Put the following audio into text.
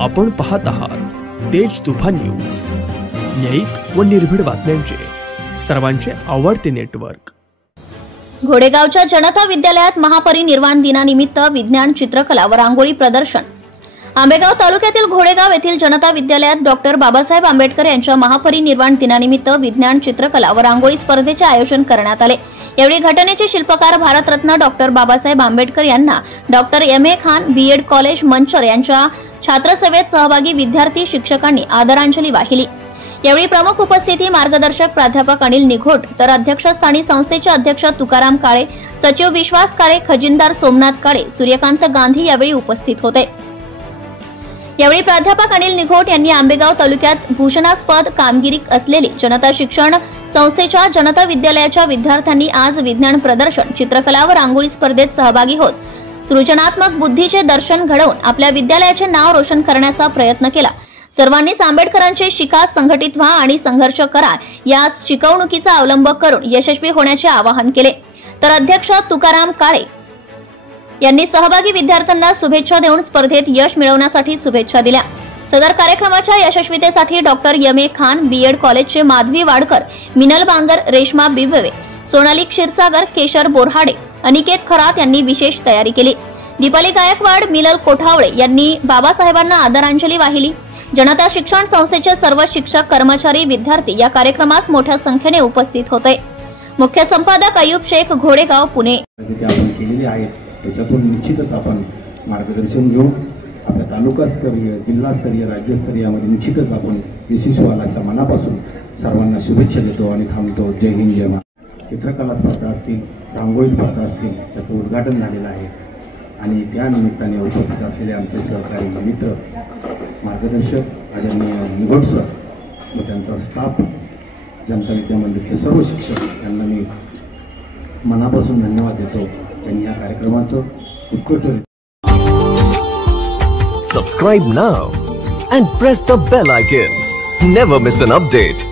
आपण पाहत आहात तेज तुफान न्यूज, न्यायिक व निर्भीड बातम्यांचे सर्वांचे आवडते नेटवर्क। घोडेगावच्या जनता विद्यालयात महापरिनिर्वाण दिनानिमित्त विज्ञान चित्रकला व रांगोळी प्रदर्शन। आंबेगाव तालुक्यातील घोडेगाव येथील जनता विद्यालयात डॉक्टर बाबासाहेब आंबेडकर यांच्या महापरिनिर्वाण दिनानिमित्त विज्ञान चित्रकला व रांगोळी स्पर्धेचे आयोजन करण्यात आले। यावेळी घटनेचे शिल्पकार भारतरत्न डॉक्टर बाबासाहेब आंबेडकर यांना doctor M.A. Khan B.Ed college Manchar यांच्या छात्रसेवेत सहभागी विद्यार्थी शिक्षकांनी आदरांजली वाहिली। यावेळी प्रमुख उपस्थिती मार्गदर्शक प्राध्यापक अनिल निघोट, तर अध्यक्षस्थानी संस्थेचे अध्यक्ष तुकाराम काळे, सचिव विश्वास काळे, खजिनदार सोमनाथ काळे, सूर्यकांत गांधी यावेळी उपस्थित होते। यावेळी प्राध्यापक अनिल निघोट यांनी आंबेगाव तालुक्यात भूषणास्पद कामगिरी असलेली जनता शिक्षण संस्थेच्या जनता विद्यालयाच्या विद्यार्थ्यांनी आज विज्ञान प्रदर्शन, चित्रकला व रांगोळी स्पर्धेत सहभागी होत सृजनात्मक बुद्धीचे दर्शन घडवून आपल्या विद्यालयाचे नाव रोशन करण्याचा प्रयत्न केला। सर्वांनीच आंबेडकरांचे शिका, संघटित व्हा आणि संघर्ष करा या शिकवणुकीचा अवलंब करून यशस्वी होण्याचे आवाहन केले। तर अध्यक्ष तुकाराम काळे यांनी सहभागी विद्यार्थ्यांना शुभेच्छा देऊन स्पर्धेत यश मिळवण्यासाठी शुभेच्छा दिल्या। सदर कार्यक्रमाच्या यशस्वीतेसाठी डॉक्टर M.A. खान B.Ed कॉलेजचे माधवी वाडकर, मिनल बांगर, रेश्मा बिबवे, सोनाली क्षीरसागर, केशर बोरहाडे, अनिकेत खरात यांनी विशेष तयारी केली। दीपाली गायकवाड, मिनल कोठावळे यांनी बाबासाहेबांना आदरांजली वाहिली। जनता शिक्षण संस्थेचे सर्व शिक्षक, कर्मचारी, विद्यार्थी या कार्यक्रमास मोठ्या संख्येने उपस्थित होते। मुख्य संपादक अयूब शेख, घोडेगाव, पुणे। त्याच्यातून निश्चितच आपण मार्गदर्शन घेऊ। आपल्या तालुकास्तरीय, जिल्हास्तरीय, राज्यस्तरीयमध्ये निश्चितच आपण यशस्वी व्हाल अशा मनापासून सर्वांना शुभेच्छा देतो आणि थांबतो। जय हिंद, जय महाराष्ट्र। चित्रकला स्पर्धा असतील, रांगोळी स्पर्धा असतील, त्याचं उद्घाटन झालेलं आहे आणि त्या निमित्ताने उपस्थित असलेले आमचे सहकारी मित्र, मार्गदर्शक आदरणीय निघोट सर व त्यांचा स्टाफ, जनता विद्यामंदिरचे सर्व शिक्षक यांना मी मनापासून धन्यवाद देतो। त्यांनी या कार्यक्रमाचं उत्कृष्ट Subscribe now and press the bell icon. Never miss an update.